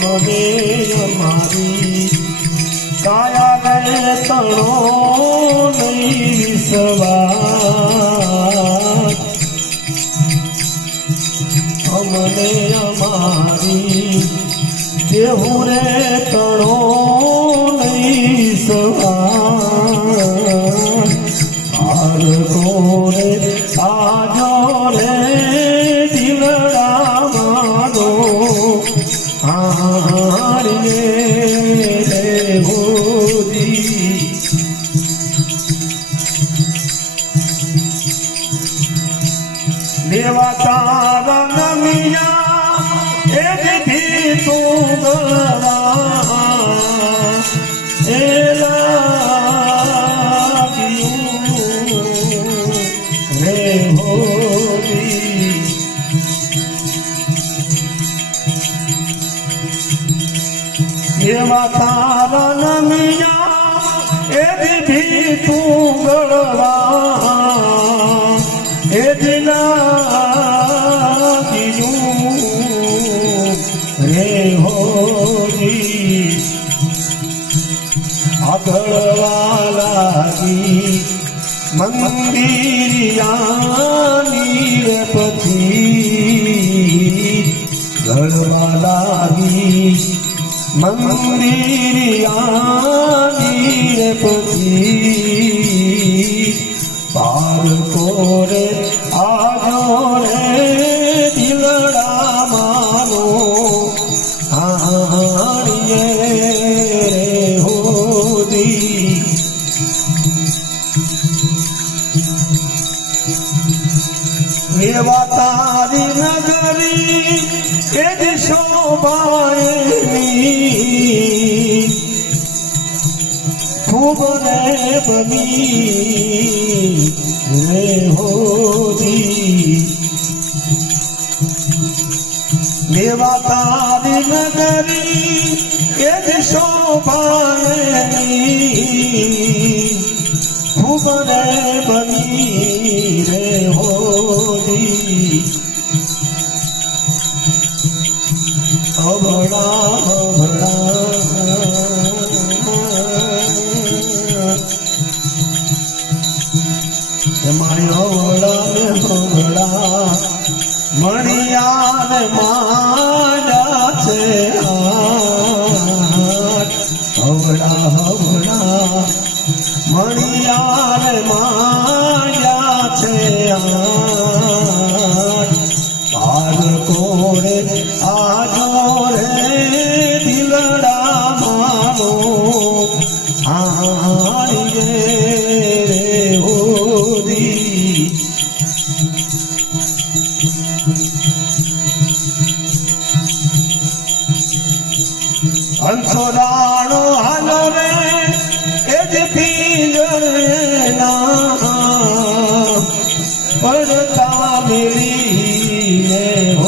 મોદે મારી કાયા ગણે તણો નહીં સવા અમને અમારી દેહું રે તણો નહીં સવા તારા નમિયા એ દીધી તું ગળવા રે હોરી આગળવા લાગી મંદિરિયાની રે પછી ગળવા લાગી મંદિરિયાની રે પછી એવા તારી નગરી એ જ શોભાયની ખૂબ રે બની રે હોદી દેવા તારી નગરી એ જ શોભાયની ખૂબ રે અભડા અભડા એમાં અવળા ને અવળા મણિયા ને માયા છે હાથ. અવળા અવળા મણિયા છે હાથ. હંસો દાણો હાલો રે એ જ પીજર ના પડતા મેરી